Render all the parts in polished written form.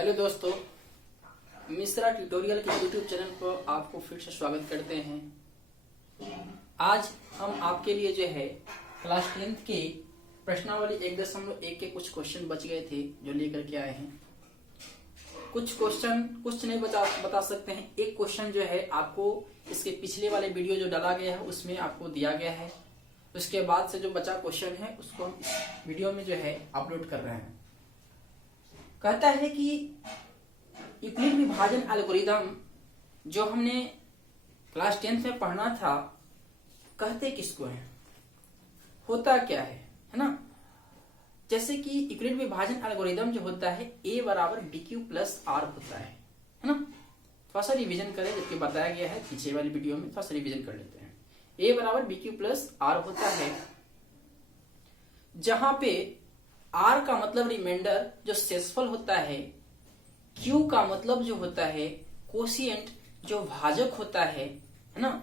Hello दोस्तों, Mishra tutorial के YouTube channel पर आपको फिर से स्वागत करते हैं। आज हम आपके लिए जो है क्लास 10th के प्रश्नावली 1.1 के कुछ क्वेश्चन बच गए थे जो लेकर के आए हैं। कुछ क्वेश्चन कुछ नहीं बता सकते हैं। एक क्वेश्चन जो है आपको इसके पिछले वाले वीडियो जो डाला गया है उसमें आपको दिया गया है। उसके बाद से जो बचा क्वेश्चन है उसको हम इस वीडियो में जो है अपलोड कर रहे हैं। कहता है कि यूक्लिड विभाजन एल्गोरिदम जो हमने क्लास 10th में पढ़ना था, कहते किसको है, होता क्या है ना। जैसे कि यूक्लिड विभाजन एल्गोरिदम जो होता है a बराबर bq प्लस r होता है ना। थोड़ा सा रिवीजन करें, जबकि बताया गया है पीछे वाली वीडियो में, थोड़ा सा रिवीजन कर लेते हैं। a बराबर bq प्लस r होता है, जहां पे r का मतलब रिमाइंडर जो शेषफल होता है, q का मतलब जो होता है कोशिएंट जो भाजक होता है ना।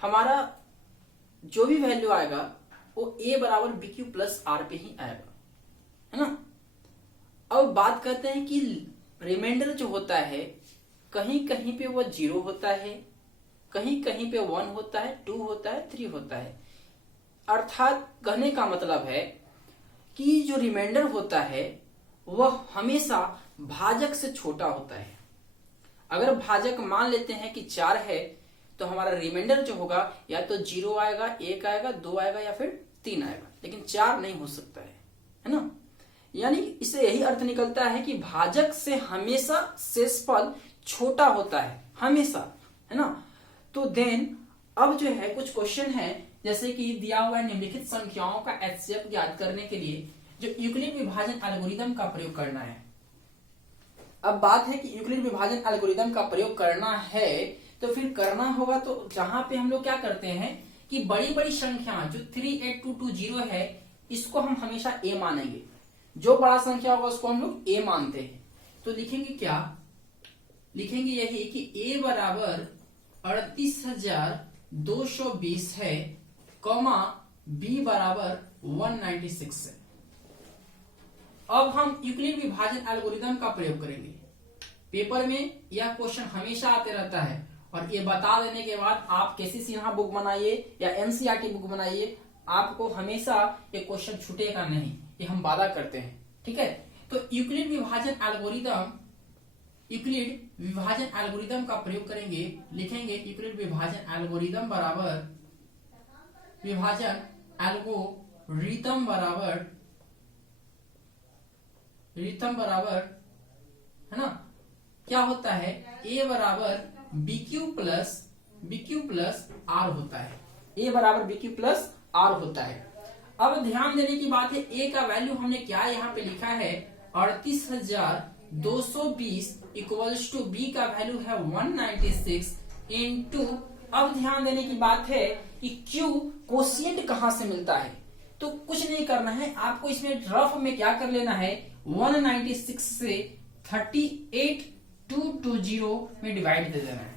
हमारा जो भी वैल्यू आएगा वो a बराबर bq प्लस r पे ही आएगा, है ना। अब बात करते हैं कि रिमाइंडर जो होता है कहीं कहीं पे वो 0 होता है, कहीं कहीं पे 1 होता है, 2 होता है, 3 होता है। अर्थात कहने का मतलब है कि जो रिमाइंडर होता है वह हमेशा भाजक से छोटा होता है। अगर भाजक मान लेते हैं कि 4 है तो हमारा रिमाइंडर जो होगा या तो 0 आएगा, 1 आएगा, 2 आएगा या फिर 3 आएगा, लेकिन 4 नहीं हो सकता है ना। यानी इससे यही अर्थ निकलता है कि भाजक से हमेशा शेषफल छोटा होता है, हमेशा, है ना। तो देन अब जो है कुछ क्वेश्चन है, जैसे कि दिया हुआ निम्नलिखित संख्याओं का एचसीएफ ज्ञात करने के लिए जो यूक्लिड विभाजन एल्गोरिदम का प्रयोग करना है। अब बात है कि यूक्लिड विभाजन एल्गोरिदम का प्रयोग करना है तो फिर करना होगा तो जहां पे हम लोग क्या करते हैं कि बड़ी बड़ी संख्या जो 38220 है इसको हम हमेशा a मानेंगे। जो बड़ा संख्या होगा उसको हम लोग a मानते हैं। तो लिखेंगे क्या, लिखेंगे यही कि a बराबर 38,220 है, कॉमा b बराबर 196 है। अब हम यूक्लिड विभाजन एल्गोरिदम का प्रयोग करेंगे। पेपर में यह क्वेश्चन हमेशा आते रहता है और ये बता देने के बाद आप कैसी सिन्हा बुक बनाइए या एनसीईआरटी बुक बनाइए, आपको हमेशा ये क्वेश्चन छूटेगा नहीं, ये हम वादा करते हैं, ठीक है। तो यूक्लिड विभाजन एल्गोरिदम का प्रयोग करेंगे। लिखेंगे यूक्लिड विभाजन एल्गोरिदम बराबर बराबर है ना, क्या होता है a बराबर bq प्लस r होता है। a बराबर bq प्लस r होता है। अब ध्यान देने की बात है, a का वैल्यू हमने क्या यहाँ पे लिखा है 38,220 इक्वल्स टू b का वैल्यू है 196 इंटू। अब ध्यान देने की बात है कि q कोशिएंट कहां से मिलता है, तो कुछ नहीं करना है आपको, इसमें रफ में क्या कर लेना है 196 से 38,220 में डिवाइड दे देना है।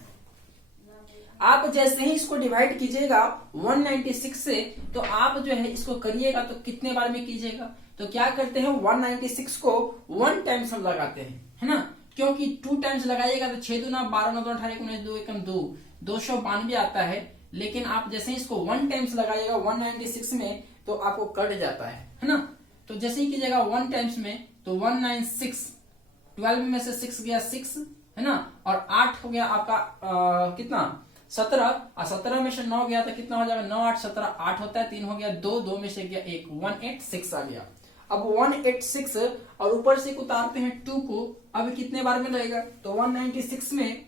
आप जैसे ही इसको डिवाइड कीजिएगा 196 से, तो आप जो है इसको करिएगा तो कितने बार में कीजिएगा, तो क्या करते हैं 196 को 1 टाइम्स हम लगाते हैं, है ना। क्योंकि 2 टाइम्स लगाइएगा तो 6 दूना 12, 9 2 18 19 2 एकम 2 292 आता है। लेकिन आप जैसे ही इसको 1 टाइम्स लगाइएगा 196 में तो आपको कट जाता है ना। तो जैसे ही कीजिएगा 1 टाइम्स में तो 196, 12 में से 6 गया 6, है ना, और 8 हो गया आपका कितना 17, और 17 में से 9 गया तो कितना हो जाएगा 9 8 17, 8 होता है, 3 हो गया 2, 2 में से गया 1, 186 आ गया। अब 186 और ऊपर से उतारते हैं 2 को, अब कितने बार में लगेगा, तो 196 में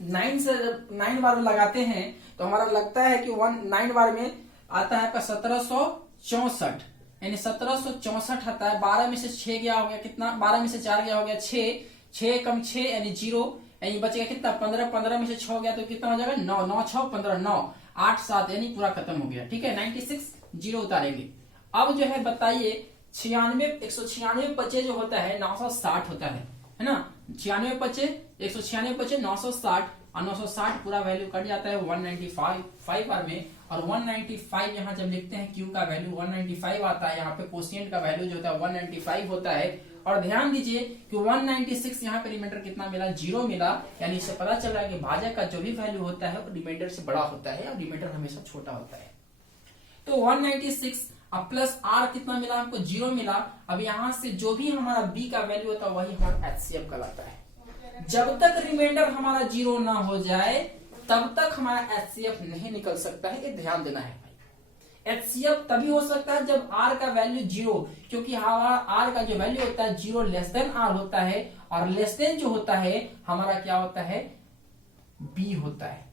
9 बार लगाते हैं तो हमारा लगता है कि 9 बार में आता है आपका 1764, यानी 1764 आता है। 12 में से 6 गया हो गया कितना, 12 में से 4 गया हो गया 6, 6 कम 6 यानी 0, यानी बचेगा कितना 15, 15 में से 6 गया तो कितना हो जाएगा 9, 9 6 15, 9 8 7, यानी पूरा खत्म हो गया, ठीक है। 96 0 उतारेंगे। अब जो है बताइए 196 बचे जो होता है 960 होता है ना। 96 बचे 196 बचे 960 और 960 पूरा वैल्यू कट जाता है 195 बार में, और 195 यहाँ जब लिखते हैं क्यू का वैल्यू 195 आता है, यहाँ पे कोशिएंट का वैल्यू जो होता है 195 होता है। और ध्यान दीजिए कि 196 यहाँ पे रिमाइंडर कितना मिला, 0 मिला, यानी इससे पता चल रहा है कि भाजक का जो भी वैल्यू होता है वो रिमाइंडर से बड़ा होता है और रिमाइंडर हमेशा छोटा होता है। तो 196 अब प्लस आर कितना मिला हमको, 0 मिला। अब यहाँ से जो भी हमारा बी का वैल्यू होता है वही हमारा एचसीएफ कहलाता है। जब तक रिमाइंडर हमारा 0 ना हो जाए तब तक हमारा एचसीएफ नहीं निकल सकता है, ये ध्यान देना है भाई। एचसीएफ तभी हो सकता है जब आर का वैल्यू 0, क्योंकि हमारा आर का जो वैल्यू होता है 0 लेस देन आर होता है, और लेस देन जो होता है हमारा क्या होता है, बी होता है।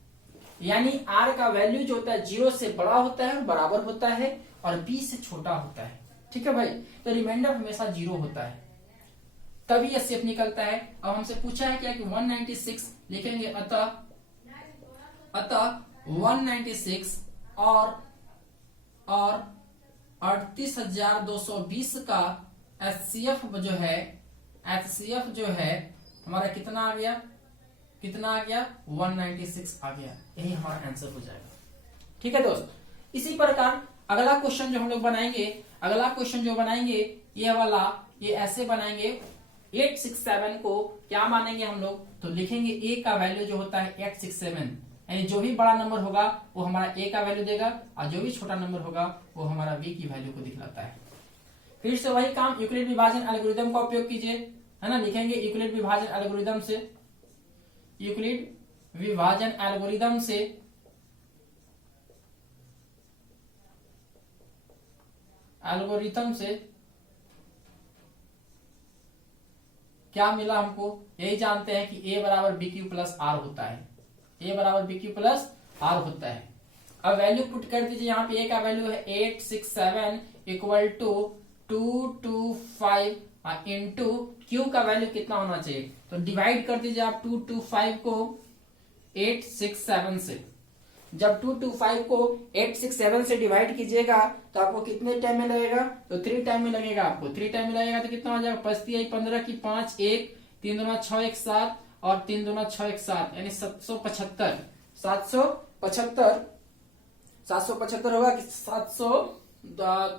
यानी आर का वैल्यू जो होता है 0 से बड़ा होता है, बराबर होता है, और बी से छोटा होता है। ठीक है भाई, तो रिमाइंडर हमेशा 0 होता है, तभी एचसीएफ निकलता है। अब हमसे पूछा है क्या कि 196 लिखेंगे, अतः 196 और 38,220 का एचसीएफ जो है हमारा कितना आ गया, 196 आ गया। यही हमारा आंसर हो जाएगा। ठीक है दोस्त, इसी प्रकार अगला क्वेश्चन जो हम लोग बनाएंगे, ये वाला, ये ऐसे बनाएंगे। 867 को क्या मानेंगे हम लोग, तो लिखेंगे ए का वैल्यू जो होता है 867, यानी जो भी बड़ा नंबर होगा वो हमारा ए का वैल्यू देगा, और जो भी छोटा नंबर होगा वो हमारा बी की वैल्यू को दिखलाता है। फिर से वही काम, यूक्लिड विभाजन एल्गोरिथम का उपयोग कीजिए, है ना। लिखेंगे यूक्लिड विभाजन एल्गोरिथम से क्या मिला हमको, यही जानते हैं कि ए बराबर बी क्यू प्लस आर होता है, अब वैल्यू पुट कर दीजिए। यहाँ पे ए का वैल्यू है 867 इक्वल टू 225 इंटू क्यू का वैल्यू कितना होना चाहिए, तो डिवाइड कर दीजिए आप 225 को 867 से। जब 225 को 867 से डिवाइड कीजिएगा तो आपको कितने टाइम में लगेगा, तो 3 टाइम में लगेगा आपको। 3 टाइम में लगेगा तो कितना हो जाएगा, 5 15 की 5 1 3 दूना 6 1 7 और 3 दूना 6 1 7, यानी 775 होगा कि 700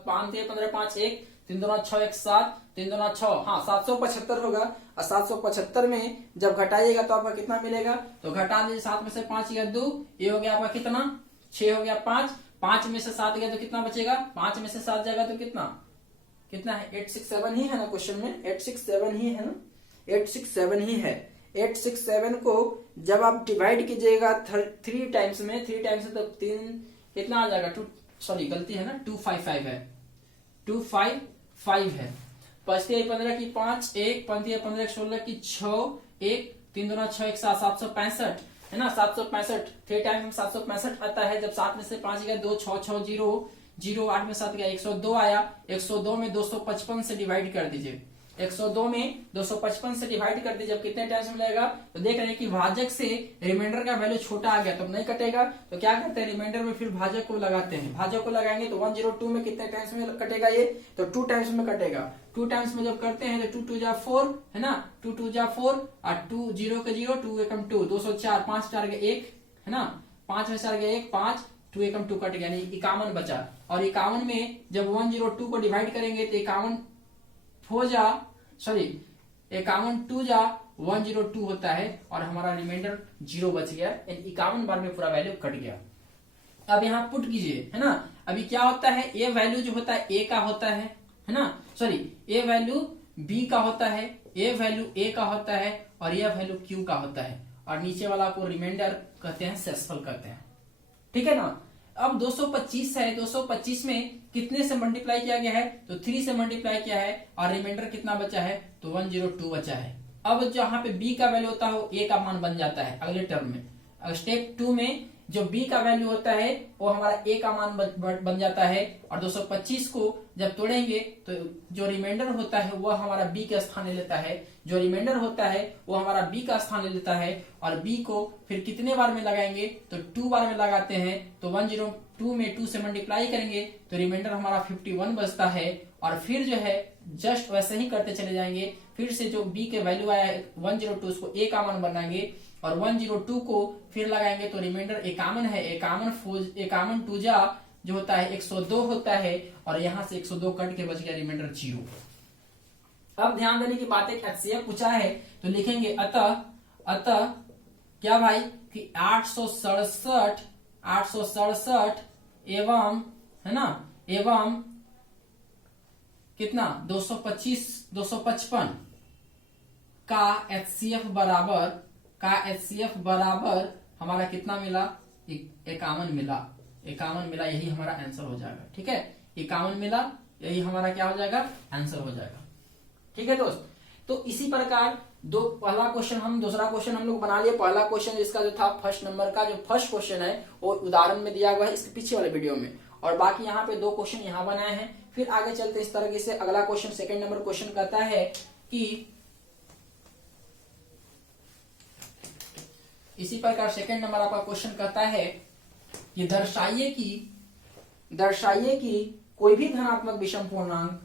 5 15 5 1 3 दूना 6 1 7 3 दूना 6, हाँ 775 होगा। और 775 में जब घटाइएगा तो आपका कितना मिलेगा, तो घटा दीजिए 7 में से 5 गया 2, ये हो गया आपका कितना 6 हो गया 5 में से 7 गया तो कितना बचेगा, 5 में से 7 जाएगा तो कितना है 867 ही है ना, क्वेश्चन में 867 ही है ना, 867 ही है। 867 को जब आप डिवाइड कीजिएगा 3 टाइम्स में, 3 टाइम्स से तो 3 कितना आ जाएगा, 255 है ना, 255 है, 255 है। 5 15 की 5 1 5 15 16 की 6 1 3 दूना 6 1 7 765 है ना, 765 3 टाइम 765 आता है। जब 7 में से 5 गया 2 6 6 0 0 8 में 7 गया 102 आया। 102 में 255 से डिवाइड कर दीजिए, 102 में 255 से डिवाइड कर दीजिए। अब कितने टाइम्स में लगेगा, तो देख रहे हैं कि भाजक से रिमाइंडर का वैल्यू छोटा आ गया, तो नहीं कटेगा। तो क्या करते हैं, रिमाइंडर में फिर भाजक को लगाते हैं। भाजक को लगाएंगे तो 102 में कितने टाइम्स में कटेगा, ये तो 2 टाइम्स में कटेगा। 2 टाइम्स में जब करते हैं तो 2 2 जा 4 है ना, 2 2 जा 4 और 2 0 के 0 2 एकम 2 204 5 4 के 1 है ना, 5 में 4 के 1 5 2 एकम 2 कट गया, यानी 51 बचा। और 51 में जब 102 को डिवाइड करेंगे तो 51 2 जा 102 होता है और हमारा रिमाइंडर 0 बच गया, यानी 51 बार में पूरा वैल्यू कट गया। अब यहाँ पुट कीजिए, है ना। अभी क्या होता है, ए वैल्यू जो होता है ए का होता है ना, ए वैल्यू बी का होता है, ए वैल्यू ए का होता है और ये वैल्यू क्यू का होता है, और नीचे वाला को रिमाइंडर कहते हैं, शेषफल कहते हैं। ठीक है ना। अब 225 है, 225 में कितने से मल्टीप्लाई किया गया है, तो 3 से मल्टीप्लाई किया है और रिमाइंडर कितना बचा है, तो 102 बचा है। अब जहां पे बी का वैल्यू होता है वो ए का मान बन जाता है अगले टर्म में। स्टेप 2 में जो बी का वैल्यू होता है वो हमारा ए का मान बन जाता है, और 225 को जब तोड़ेंगे तो जो रिमाइंडर होता है वो हमारा बी का स्थान ले लेता है, और बी को फिर कितने बार में लगाएंगे, तो 2 बार में लगाते हैं। तो 102 में 2 से मल्टीप्लाई करेंगे तो रिमाइंडर हमारा 51 बचता है, और फिर जो है जस्ट वैसे ही करते चले जाएंगे। फिर से जो बी के वैल्यू आया है 102 उसको ए का मान बनाएंगे और 102 को फिर लगाएंगे तो रिमाइंडर 51 है। 51 टूजा जो होता है 102 होता है, और यहां से 102 कट के बच गया रिमाइंडर 0। अब ध्यान देने की बात है कि HCF पूछा है तो लिखेंगे अतः क्या भाई कि 867 एवं, है ना, एवं कितना 255 का HCF बराबर हमारा कितना मिला, 51 मिला। 51 मिला, यही हमारा आंसर हो जाएगा। ठीक है, 51 मिला, यही हमारा क्या हो जाएगा, आंसर हो जाएगा। ठीक है दोस्त, तो इसी प्रकार दूसरा क्वेश्चन हम लोग बना लिए। पहला क्वेश्चन इसका जो था फर्स्ट नंबर का जो फर्स्ट क्वेश्चन है वो उदाहरण में दिया हुआ है इसके पीछे वाले वीडियो में, और बाकी यहाँ पे 2 क्वेश्चन यहाँ बनाए हैं। फिर आगे चलते इस तरीके से अगला क्वेश्चन सेकंड नंबर क्वेश्चन कहता है कि इसी प्रकार सेकंड नंबर आपका क्वेश्चन कहता है कि दर्शाइए कि कोई भी धनात्मक विषम पूर्णांक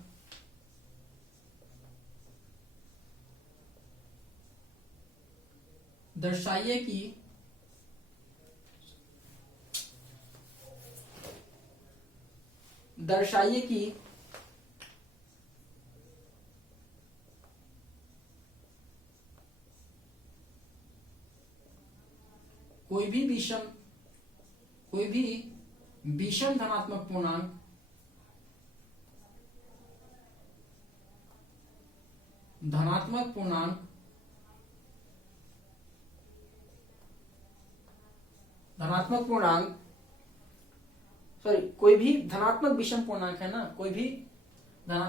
कोई भी विषम धनात्मक पूर्णांक कोई भी धनात्मक विषम पूर्णांक है ना, कोई भी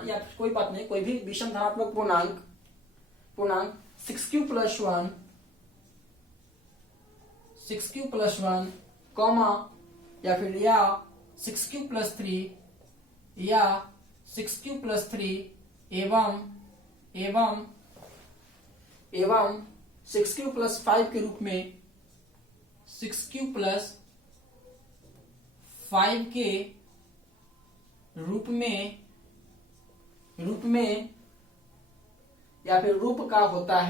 या कोई बात नहीं, कोई भी विषम धनात्मक पूर्णांक 6q+1 कॉमा या फिर 6q+3 या 6q+3 एवं 6q+5 के रूप में 6q+5 के रूप में या फिर रूप का होता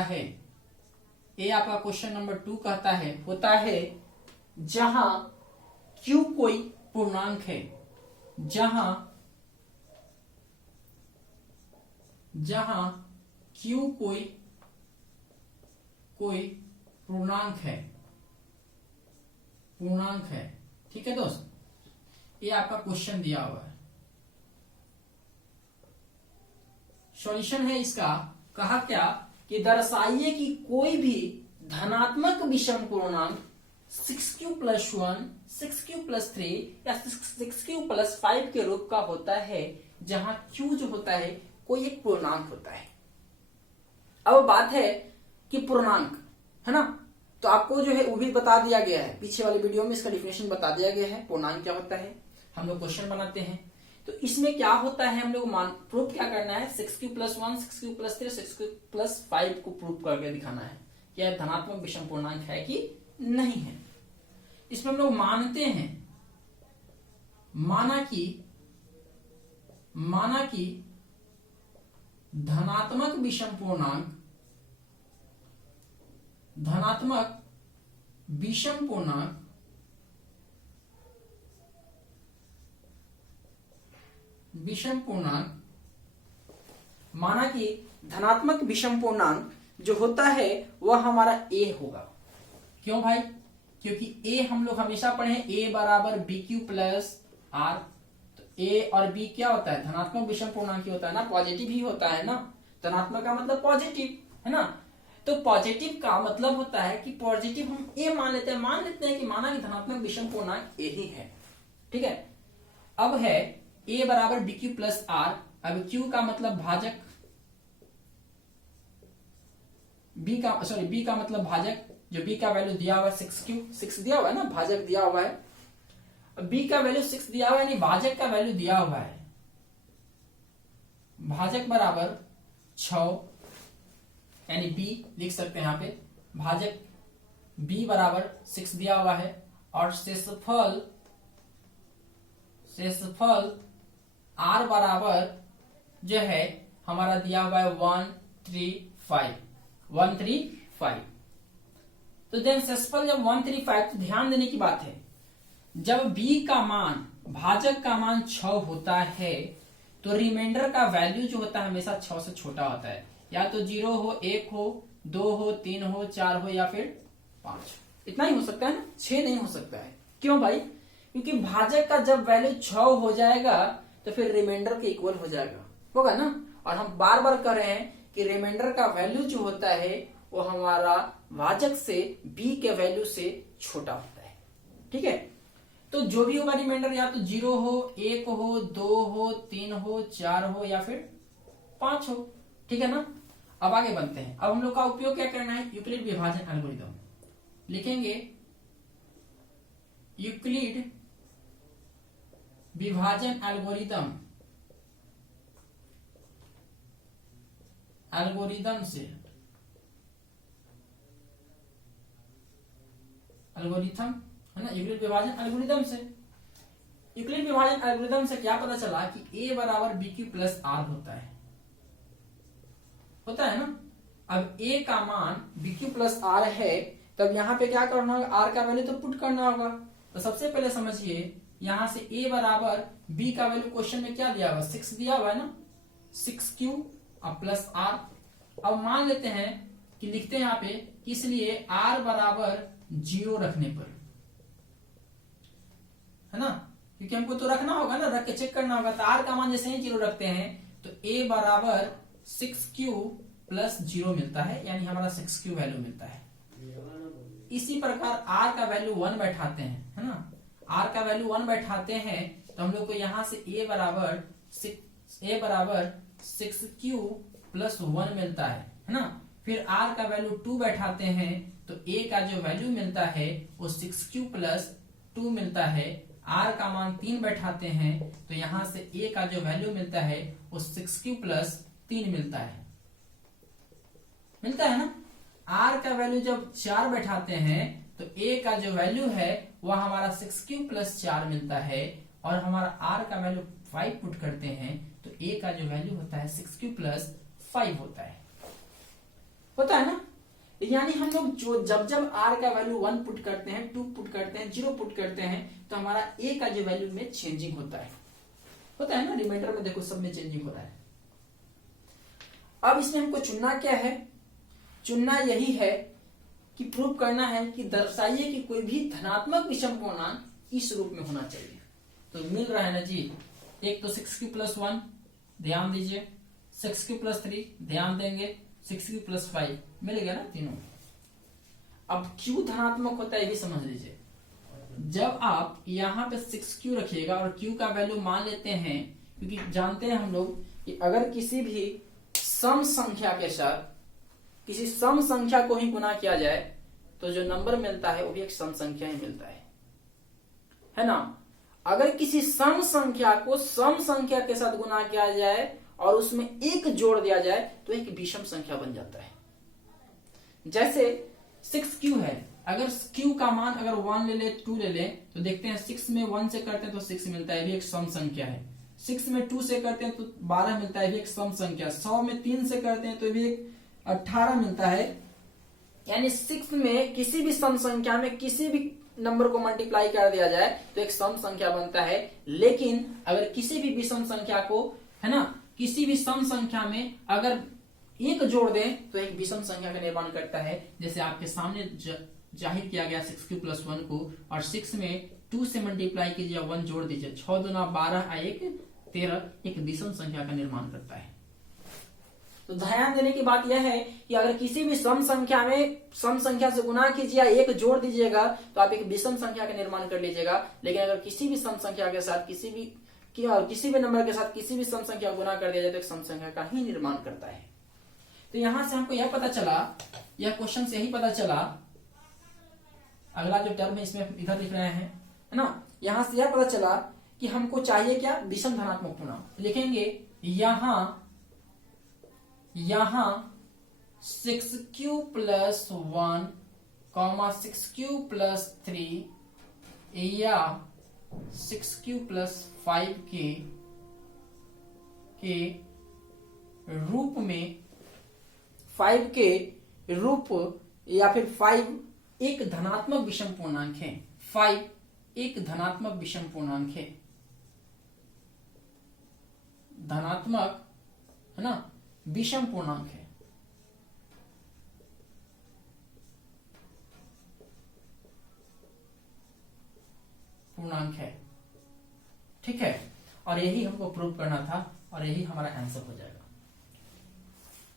है। ये आपका क्वेश्चन नंबर 2 कहता है होता है जहां q कोई पूर्णांक है, जहां q कोई पूर्णांक है। ठीक है दोस्त, ये आपका क्वेश्चन दिया हुआ है। सॉल्यूशन है इसका, कहा क्या कि दर्शाइए कि कोई भी धनात्मक विषम पूर्णांक 6q+1, 6q+3 या 6q+5 के रूप का होता है जहां q जो होता है कोई एक पूर्णांक होता है। अब बात है कि पूर्णांक है ना, तो आपको जो है वो भी बता दिया गया है, पीछे वाले वीडियो में इसका डिफिनेशन बता दिया गया है पूर्णांक क्या होता है। हम लोग क्वेश्चन बनाते हैं तो इसमें क्या होता है, हम लोग प्रूफ क्या करना है, 6q+1, 6q+3, 6q+5 को प्रूफ करके दिखाना है कि यह धनात्मक विषम पूर्णांक है कि नहीं है। इसमें हम लोग मानते हैं, माना कि धनात्मक विषम पूर्णांक माना कि धनात्मक विषम पूर्णांक जो होता है वह हमारा a होगा। क्यों भाई, क्योंकि a हम लोग हमेशा पढ़े a बराबर bq+r। तो a और b क्या होता है, धनात्मक विषम पूर्णांक ही होता है ना, पॉजिटिव ही होता है ना। धनात्मक का मतलब पॉजिटिव है ना, तो पॉजिटिव का मतलब होता है कि पॉजिटिव हम a मान लेते हैं कि माना कि धनात्मक विषम पूर्णांक a ही है। ठीक है, अब है a बराबर bq+r। अब q का मतलब भाजक, b का मतलब भाजक, जो b का वैल्यू दिया हुआ है 6 दिया हुआ है ना, भाजक दिया हुआ है। b का वैल्यू 6 दिया हुआ है, नहीं भाजक का वैल्यू दिया हुआ है, भाजक बराबर 6 यानी b लिख सकते हैं यहाँ पे, भाजक b बराबर 6 दिया हुआ है, और शेषफल r बराबर जो है हमारा दिया हुआ है 135। तो देन सेसफल जब 135, तो ध्यान देने की बात है, जब b का मान, भाजक का मान 6 होता है तो रिमाइंडर का वैल्यू जो होता है हमेशा 6 से छोटा होता है, या तो 0 हो, 1 हो, 2 हो, 3 हो, 4 हो या फिर 5। इतना ही हो सकता है ना, 6 नहीं हो सकता है। क्यों भाई? क्योंकि भाजक का जब वैल्यू 6 हो जाएगा तो फिर रिमाइंडर के इक्वल हो जाएगा, होगा ना। और हम बार बार कह रहे हैं कि रिमाइंडर का वैल्यू जो होता है वो हमारा भाजक से b के वैल्यू से छोटा होता है। ठीक है, तो जो भी होगा रिमाइंडर, या तो 0 हो, 1 हो, 2 हो, 3 हो, 4 हो या फिर 5 हो। ठीक है ना। अब आगे बढ़ते हैं। अब हम लोग का उपयोग क्या करना है? यूक्लिड विभाजन एल्गोरिथम लिखेंगे। यूक्लिड विभाजन एल्गोरिथम से एल्गोरिथम है ना, यूक्लिड विभाजन एल्गोरिथम से। यूक्लिड विभाजन एल्गोरिथम से क्या पता चला कि a बराबर बी क्यू प्लस आर होता है ना। अब a का मान बी क्यू प्लस आर है, तब यहाँ पे क्या करना होगा? r का वैल्यू तो पुट करना होगा। तो सबसे पहले समझिए, यहाँ से a बराबर b का वैल्यू क्वेश्चन में क्या दिया हुआ? 6 दिया हुआ है ना, 6q अब प्लस r। अब मान लेते हैं कि लिखते हैं यहाँ पे, इसलिए r बराबर 0 रखने पर, है ना, क्योंकि हमको तो रखना होगा ना, रख के चेक करना होगा। तो r का मान जैसे ही 0 रखते हैं तो a बराबर 6q प्लस 0 मिलता है, यानी हमारा 6q वैल्यू मिलता है। इसी प्रकार r का वैल्यू 1 बैठाते हैं, है ना, r का वैल्यू 1 बैठाते हैं तो हम लोग को यहाँ से a बराबर 6q प्लस 1 मिलता है ना। फिर r का वैल्यू 2 बैठाते हैं तो a का जो वैल्यू मिलता है वो 6q प्लस 2 मिलता है। r का मान 3 बैठाते हैं तो यहाँ से a का जो वैल्यू मिलता है वो 6q प्लस 3 मिलता है ना। r का वैल्यू जब 4 बैठाते हैं तो a का जो वैल्यू है वह हमारा 6q प्लस 4 मिलता है, और हमारा r का वैल्यू 5 पुट करते हैं तो a का जो वैल्यू होता है 6q प्लस 5 होता है ना। यानी हम लोग जो जब r का वैल्यू 1 पुट करते हैं, 2 पुट करते हैं, 0 पुट करते हैं तो हमारा a का जो वैल्यू में चेंजिंग होता है ना। रिमाइंडर में देखो सब में चेंजिंग हो रहा है। अब इसमें हमको चुनना क्या है? चुनना यही है कि प्रूव करना है कि दर्शाइए कि कोई भी धनात्मक विषम पूर्णांक इस रूप में होना चाहिए। तो मिल रहा है ना जी, एक तो 6q प्लस 1 ध्यान दीजिए, 6q प्लस 3 ध्यान देंगे, 6q प्लस 5 मिल गया ना तीनों। अब q धनात्मक होता है ये भी समझ लीजिए। जब आप यहाँ पे 6q रखिएगा और q का वैल्यू मान लेते हैं, क्योंकि जानते हैं हम लोग कि अगर किसी भी सम संख्या के साथ किसी सम संख्या को ही गुना किया जाए तो जो नंबर मिलता है वो भी एक सम संख्या ही मिलता है ना। अगर किसी सम संख्या को सम संख्या के साथ गुना किया जाए और उसमें एक जोड़ दिया जाए तो एक विषम संख्या बन जाता है। जैसे 6q है, अगर q का मान अगर 1 ले ले, 2 ले ले तो देखते हैं 6 में 1 से करते हैं तो 6 मिलता है, भी एक सम संख्या है। 6 में 2 से करते हैं तो 12 मिलता है, भी एक सम संख्या। 100 में 3 से करते हैं तो भी एक 18 मिलता है। यानी 6 में किसी भी सम संख्या में किसी भी नंबर को मल्टीप्लाई कर दिया जाए तो एक सम संख्या बनता है। लेकिन अगर किसी भी विषम संख्या को, है ना, किसी भी सम संख्या में अगर एक जोड़ दें तो एक विषम संख्या का निर्माण करता है। जैसे आपके सामने जाहिर किया गया 6q प्लस 1 को, और 6 में 2 से मल्टीप्लाई कीजिए, 1 जोड़ दीजिए, 6 दूना 12 1 13, एक विषम संख्या का निर्माण करता है। तो ध्यान देने की बात यह है कि अगर किसी भी सम संख्या में सम संख्या से गुना कीजिए, एक जोड़ दीजिएगा तो आप एक विषम संख्या का निर्माण कर लीजिएगा। लेकिन अगर किसी भी सम संख्या के साथ किसी भी नंबर के साथ किसी भी सम संख्या गुना कर दिया जाए तो एक सम संख्या का ही निर्माण करता है। तो यहां से हमको यह पता चला, यह क्वेश्चन से ही पता चला, अगला जो टर्म है इसमें इधर लिख रहे हैं, है ना, यहां से यह पता चला कि हमको चाहिए क्या? विषम धनात्मक पूर्णांक। लिखेंगे यहां 6q प्लस 1 6q प्लस 3 या 6q प्लस 5 के रूप में 5 के रूप या फिर 5 एक धनात्मक विषम पूर्णांक है। 5 एक धनात्मक विषम पूर्णांक है, धनात्मक है ना, विषम पूर्णांक है। पूर्णांक है, ठीक है। और यही हमको प्रूव करना था और यही हमारा आंसर हो जाएगा।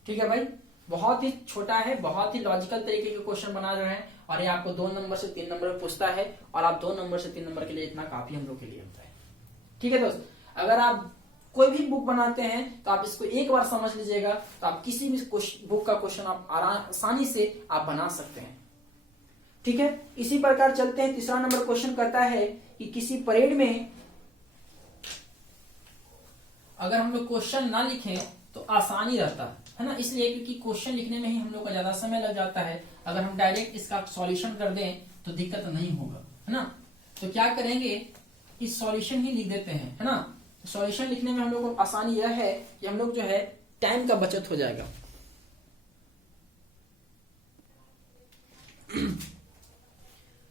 ठीक है भाई, बहुत ही छोटा है, बहुत ही लॉजिकल तरीके के क्वेश्चन बना रहे हैं और ये आपको 2 नंबर से 3 नंबर में पूछता है और आप 2 नंबर से 3 नंबर के लिए इतना काफी हम लोग के लिए होता है। ठीक है दोस्त, अगर आप कोई भी बुक बनाते हैं तो आप इसको एक बार समझ लीजिएगा तो आप किसी भी बुक का क्वेश्चन आप आसानी से आप बना सकते हैं। ठीक है, इसी प्रकार चलते हैं। तीसरा नंबर क्वेश्चन कहता है कि किसी परेड में अगर हम लोग क्वेश्चन ना लिखें तो आसानी रहता है ना, इसलिए क्योंकि क्वेश्चन लिखने में ही हम लोग का ज्यादा समय लग जाता है। अगर हम डायरेक्ट इसका सॉल्यूशन कर दें तो दिक्कत नहीं होगा, है ना। तो क्या करेंगे, इस सॉल्यूशन ही लिख देते हैं, है ना। सॉल्यूशन लिखने में हम लोग को आसानी यह है कि हम लोग जो है टाइम का बचत हो जाएगा।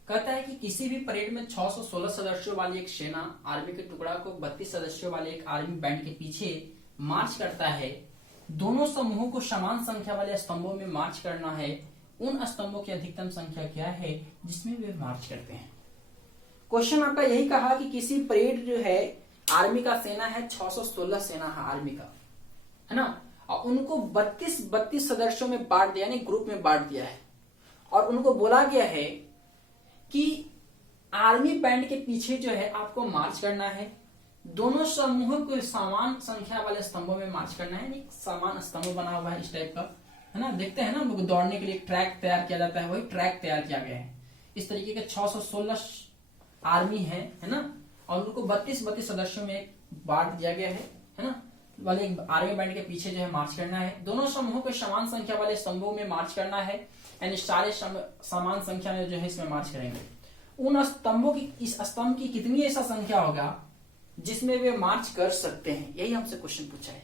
कहता है कि किसी भी परेड में 616 सदस्यों वाली एक सेना आर्मी के टुकड़ा को 32 सदस्यों वाले एक आर्मी बैंड के पीछे मार्च करता है। दोनों समूहों को समान संख्या वाले स्तंभों में मार्च करना है। उन स्तंभों की अधिकतम संख्या क्या है जिसमें वे मार्च करते हैं। क्वेश्चन आपका यही कहा कि किसी परेड जो है आर्मी का सेना है, 616 सेना है आर्मी का, है ना, और उनको 32 सदस्यों में बांट दिया, यानी ग्रुप में बांट दिया है और उनको बोला गया है कि आर्मी बैंड के पीछे जो है आपको मार्च करना है। दोनों समूहों को समान संख्या वाले स्तंभों में मार्च करना है, यानी समान स्तंभ बना हुआ है इस टाइप का, है ना। देखते हैं ना हम लोग दौड़ने के लिए ट्रैक तैयार किया जाता है, वही ट्रैक तैयार किया गया है। इस तरीके के 616 आर्मी है ना, और उनको 32 सदस्यों में बांट दिया गया है ना। वाले आर्मी बैंड के पीछे जो है मार्च करना है। दोनों समूहों को समान संख्या वाले स्तंभों में मार्च करना है, यानी सारे समान संख्या में जो है इसमें मार्च करेंगे। उन स्तंभों की, इस स्तंभ की कितनी ऐसा संख्या होगा जिसमें वे मार्च कर सकते हैं, यही हमसे क्वेश्चन पूछा है।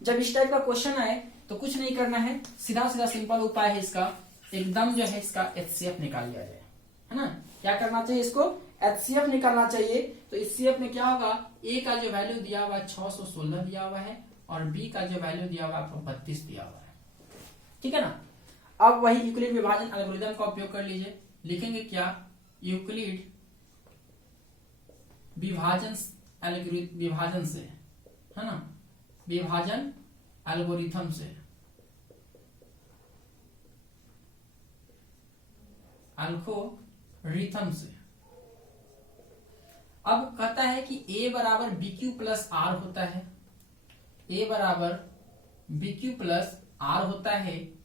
जब इस टाइप का क्वेश्चन आए तो कुछ नहीं करना है, सीधा सीधा सिंपल उपाय है इसका, एकदम जो है इसका HCF निकाल लिया जाए, है ना। क्या करना चाहिए, इसको HCF निकालना चाहिए। तो इस CF में क्या होगा, A का जो वैल्यू दिया हुआ है 616 दिया हुआ है और B का जो वैल्यू दिया हुआ है आपको 32 दिया हुआ है, ठीक है ना। अब वही यूक्लिड विभाजन एल्गोरिथम का उपयोग कर लीजिए। लिखेंगे क्या, यूक्लिड विभाजन से, है ना, विभाजन एल्गोरिथम से, एल्गोरिथम से। अब कहता है कि A बराबर BQ प्लस R होता है, A बराबर BQ प्लस R होता है।